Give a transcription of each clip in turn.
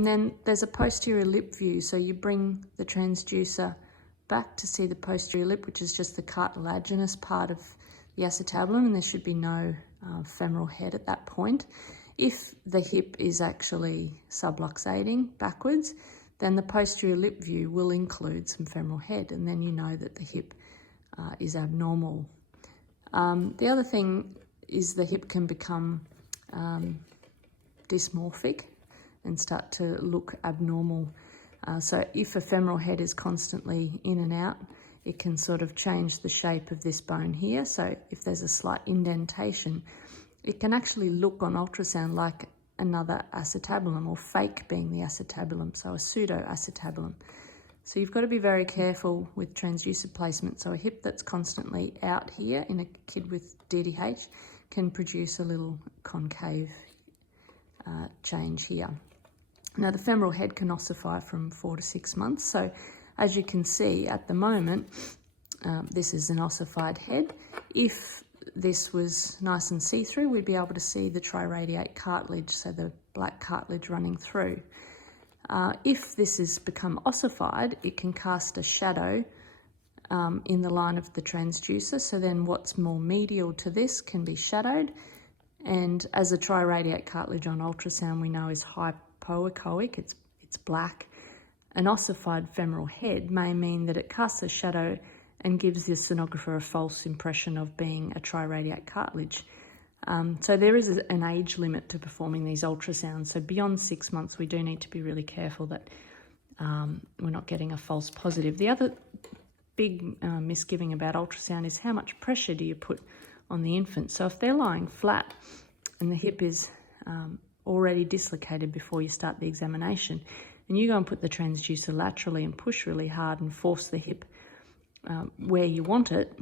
And then there's a posterior lip view. So you bring the transducer back to see the posterior lip, which is just the cartilaginous part of the acetabulum, and there should be no femoral head at that point. If the hip is actually subluxating backwards, then the posterior lip view will include some femoral head, and then you know that the hip is abnormal. The other thing is the hip can become dysmorphic and start to look abnormal. So if a femoral head is constantly in and out, it can sort of change the shape of this bone here. So if there's a slight indentation, it can actually look on ultrasound like another acetabulum, or fake being the acetabulum, so a pseudo-acetabulum. So you've got to be very careful with transducer placement. So a hip that's constantly out here in a kid with DDH can produce a little concave change here. Now the femoral head can ossify from 4 to 6 months. So as you can see at the moment, this is an ossified head. If this was nice and see-through, we'd be able to see the triradiate cartilage, so the black cartilage running through. If this has become ossified, it can cast a shadow in the line of the transducer, so then what's more medial to this can be shadowed, and as a triradiate cartilage on ultrasound we know is hypoechoic, it's black. An ossified femoral head may mean that it casts a shadow and gives the sonographer a false impression of being a triradiate cartilage. So there is an age limit to performing these ultrasounds. So beyond 6 months, we do need to be really careful that we're not getting a false positive. The other big misgiving about ultrasound is how much pressure do you put on the infant. So if they're lying flat and the hip is already dislocated before you start the examination, and you go and put the transducer laterally and push really hard and force the hip where you want it,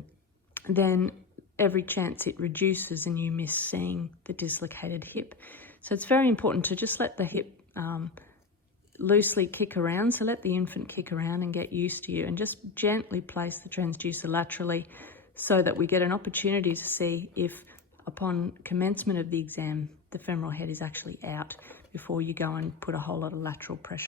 then every chance it reduces and you miss seeing the dislocated hip. So it's very important to just let the hip loosely kick around. So let the infant kick around and get used to you, and just gently place the transducer laterally so that we get an opportunity to see if upon commencement of the exam the femoral head is actually out before you go and put a whole lot of lateral pressure.